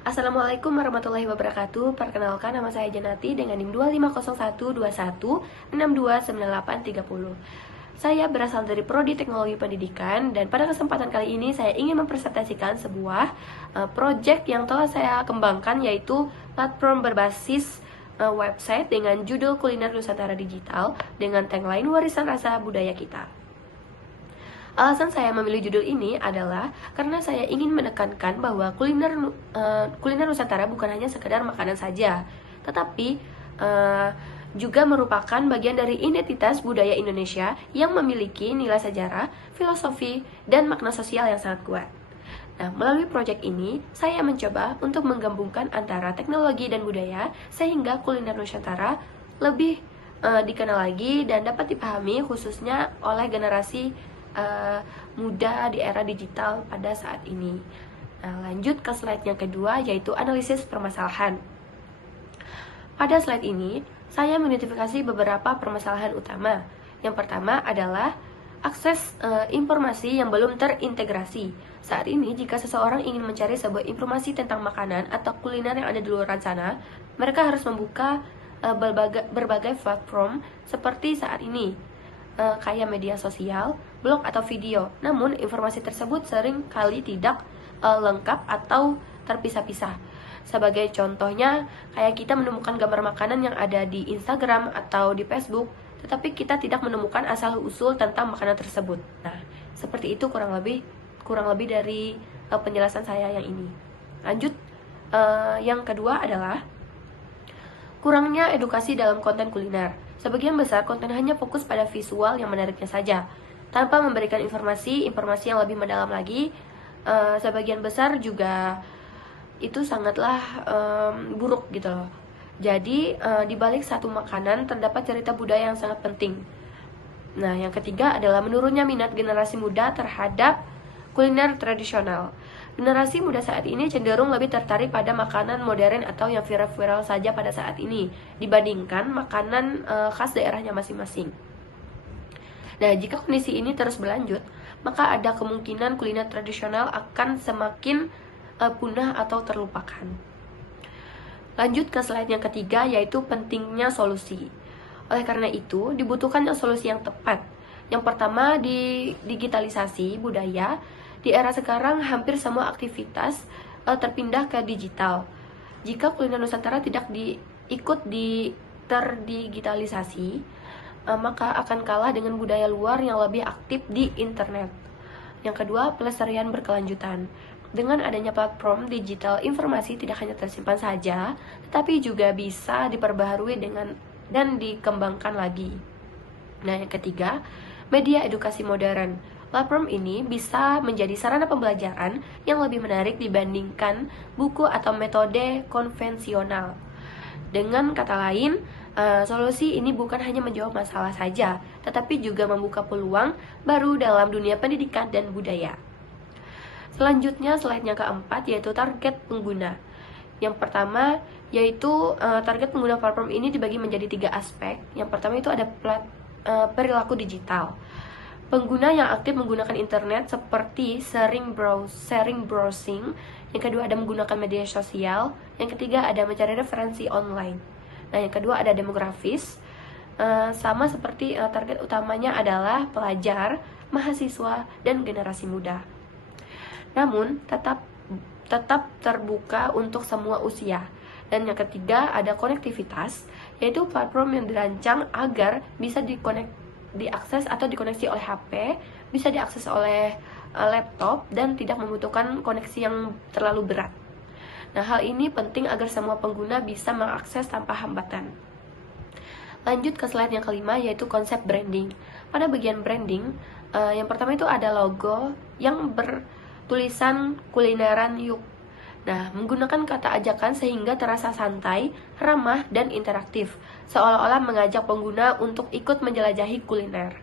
Assalamualaikum warahmatullahi wabarakatuh. Perkenalkan, nama saya Janati dengan NIM 2501216298830. Saya berasal dari Prodi Teknologi Pendidikan dan pada kesempatan kali ini saya ingin mempresentasikan sebuah project yang telah saya kembangkan, yaitu platform berbasis website dengan judul Kuliner Nusantara Digital dengan tagline Warisan Rasa Budaya Kita. Alasan saya memilih judul ini adalah karena saya ingin menekankan bahwa kuliner Nusantara bukan hanya sekedar makanan saja, tetapi juga merupakan bagian dari identitas budaya Indonesia yang memiliki nilai sejarah, filosofi, dan makna sosial yang sangat kuat. Nah, melalui proyek ini, saya mencoba untuk menggabungkan antara teknologi dan budaya sehingga kuliner Nusantara lebih dikenal lagi dan dapat dipahami khususnya oleh generasi muda di era digital pada saat ini. Nah, lanjut ke slide yang kedua, yaitu analisis permasalahan. Pada slide ini, saya mengidentifikasi beberapa permasalahan utama. Yang pertama adalah akses informasi yang belum terintegrasi. Saat ini, jika seseorang ingin mencari sebuah informasi tentang makanan atau kuliner yang ada di luar sana, mereka harus membuka berbagai platform seperti saat ini, kayak media sosial, blog atau video. Namun informasi tersebut sering kali tidak lengkap atau terpisah-pisah. Sebagai contohnya, kayak kita menemukan gambar makanan yang ada di Instagram atau di Facebook, tetapi kita tidak menemukan asal-usul tentang makanan tersebut. Nah, seperti itu kurang lebih dari penjelasan saya yang ini. Lanjut, yang kedua adalah kurangnya edukasi dalam konten kuliner. Sebagian besar konten hanya fokus pada visual yang menariknya saja, tanpa memberikan informasi yang lebih mendalam lagi. Sebagian besar juga itu sangatlah buruk gitu loh. Jadi di balik satu makanan terdapat cerita budaya yang sangat penting. Nah, yang ketiga adalah menurunnya minat generasi muda terhadap kuliner tradisional. Generasi muda saat ini cenderung lebih tertarik pada makanan modern atau yang viral-viral saja pada saat ini dibandingkan makanan khas daerahnya masing-masing. Nah, jika kondisi ini terus berlanjut, maka ada kemungkinan kuliner tradisional akan semakin punah atau terlupakan. Lanjut ke slide yang ketiga, yaitu pentingnya solusi. Oleh karena itu, dibutuhkan solusi yang tepat. Yang pertama, di digitalisasi budaya. Di era sekarang, hampir semua aktivitas terpindah ke digital. Jika kuliner Nusantara tidak terdigitalisasi, maka akan kalah dengan budaya luar yang lebih aktif di internet. Yang kedua, pelestarian berkelanjutan. Dengan adanya platform digital, informasi tidak hanya tersimpan saja, tetapi juga bisa diperbaharui dan dikembangkan lagi. Nah, yang ketiga, media edukasi modern. Platform ini bisa menjadi sarana pembelajaran yang lebih menarik dibandingkan buku atau metode konvensional. Dengan kata lain, solusi ini bukan hanya menjawab masalah saja, tetapi juga membuka peluang baru dalam dunia pendidikan dan budaya. Selanjutnya, slide yang keempat, yaitu target pengguna. Yang pertama, yaitu target pengguna platform ini dibagi menjadi 3 aspek. Yang pertama itu ada perilaku digital. Pengguna yang aktif menggunakan internet seperti sharing browsing. Yang kedua ada menggunakan media sosial. Yang ketiga ada mencari referensi online. Nah, yang kedua ada demografis. Sama seperti target utamanya adalah pelajar, mahasiswa, dan generasi muda. Namun tetap terbuka untuk semua usia. Dan yang ketiga ada konektivitas, yaitu platform yang dirancang agar bisa diakses atau dikoneksi oleh HP, bisa diakses oleh laptop, dan tidak membutuhkan koneksi yang terlalu berat. Nah, hal ini penting agar semua pengguna bisa mengakses tanpa hambatan. Lanjut ke slide yang kelima, yaitu konsep branding. Pada bagian branding, yang pertama itu ada logo yang bertulisan kulineran yuk. Nah, menggunakan kata ajakan sehingga terasa santai, ramah, dan interaktif, seolah-olah mengajak pengguna untuk ikut menjelajahi kuliner.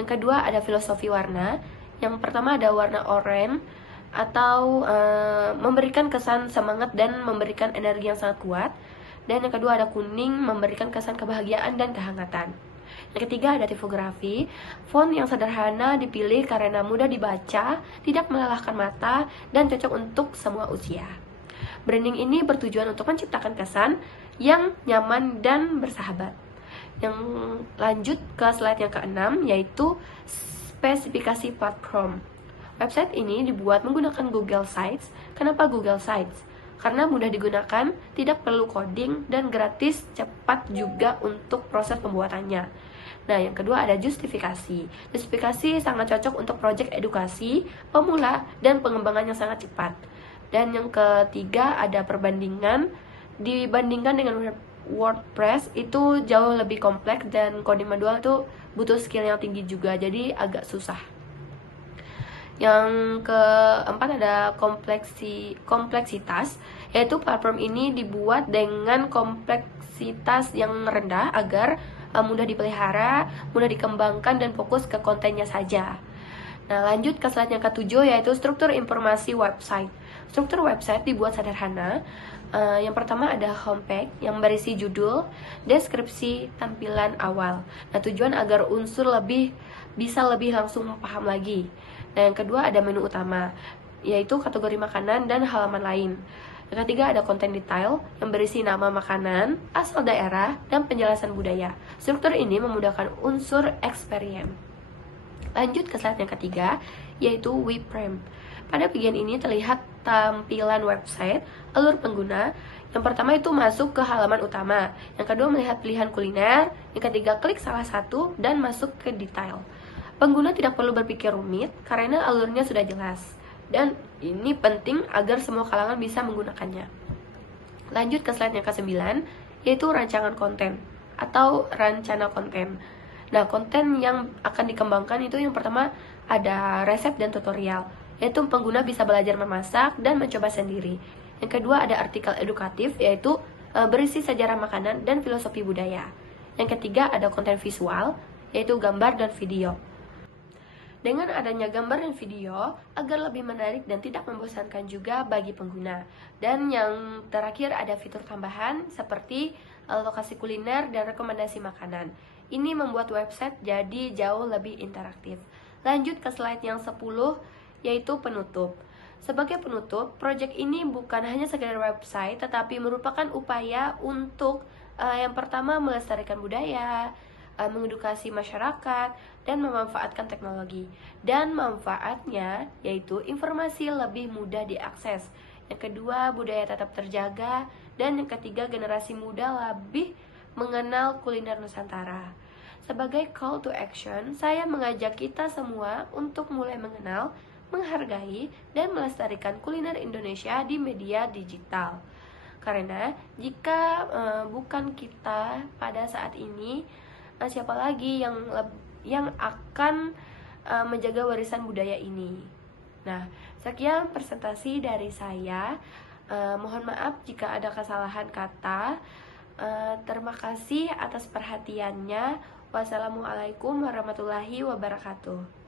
Yang kedua ada filosofi warna. Yang pertama ada warna oranye atau memberikan kesan semangat dan memberikan energi yang sangat kuat. Dan yang kedua ada kuning, memberikan kesan kebahagiaan dan kehangatan. Yang ketiga ada tipografi. Font yang sederhana dipilih karena mudah dibaca, tidak melelahkan mata, dan cocok untuk semua usia. Branding ini bertujuan untuk menciptakan kesan yang nyaman dan bersahabat. Yang lanjut ke slide yang keenam, yaitu spesifikasi platform. Website ini dibuat menggunakan Google Sites. Kenapa Google Sites? Karena mudah digunakan, tidak perlu coding, dan gratis, cepat juga untuk proses pembuatannya. Nah, yang kedua ada justifikasi. Justifikasi sangat cocok untuk proyek edukasi, pemula, dan pengembangan yang sangat cepat. Dan yang ketiga ada perbandingan. Dibandingkan dengan WordPress itu jauh lebih kompleks dan coding manual itu butuh skill yang tinggi juga, jadi agak susah. Yang keempat ada kompleksitas, yaitu platform ini dibuat dengan kompleksitas yang rendah agar mudah dipelihara, mudah dikembangkan, dan fokus ke kontennya saja. Nah, lanjut ke slide yang ketujuh, yaitu struktur informasi website. Struktur website dibuat sederhana. Yang pertama ada homepage yang berisi judul, deskripsi, tampilan awal. Nah, tujuan agar unsur bisa lebih langsung paham lagi. Nah, yang kedua ada menu utama, yaitu kategori makanan dan halaman lain. Yang ketiga ada konten detail yang berisi nama makanan, asal daerah, dan penjelasan budaya. Struktur ini memudahkan unsur experience. Lanjut ke slide yang ketiga, yaitu WeFrame. Pada bagian ini terlihat tampilan website, alur pengguna. Yang pertama itu masuk ke halaman utama. Yang kedua melihat pilihan kuliner. Yang ketiga klik salah satu dan masuk ke detail. Pengguna tidak perlu berpikir rumit karena alurnya sudah jelas. Dan ini penting agar semua kalangan bisa menggunakannya. Lanjut ke slide yang ke-9, yaitu rancangan konten atau rencana konten. Nah, konten yang akan dikembangkan itu yang pertama ada resep dan tutorial, yaitu pengguna bisa belajar memasak dan mencoba sendiri. Yang kedua ada artikel edukatif, yaitu berisi sejarah makanan dan filosofi budaya. Yang ketiga ada konten visual, yaitu gambar dan video. Dengan adanya gambar dan video agar lebih menarik dan tidak membosankan juga bagi pengguna. Dan yang terakhir ada fitur tambahan seperti lokasi kuliner dan rekomendasi makanan. Ini membuat website jadi jauh lebih interaktif. Lanjut ke slide yang 10, yaitu penutup. Sebagai penutup, proyek ini bukan hanya sekedar website, tetapi merupakan upaya untuk yang pertama melestarikan budaya, mengedukasi masyarakat, dan memanfaatkan teknologi. Dan manfaatnya yaitu informasi lebih mudah diakses. Yang kedua, budaya tetap terjaga. Dan yang ketiga, generasi muda lebih mengenal kuliner Nusantara. Sebagai call to action, saya mengajak kita semua untuk mulai mengenal, menghargai, dan melestarikan kuliner Indonesia di media digital. Karena jika bukan kita pada saat ini, siapa lagi yang akan menjaga warisan budaya ini. Nah, sekian presentasi dari saya. Mohon maaf jika ada kesalahan kata. Terima kasih atas perhatiannya. Wassalamualaikum warahmatullahi wabarakatuh.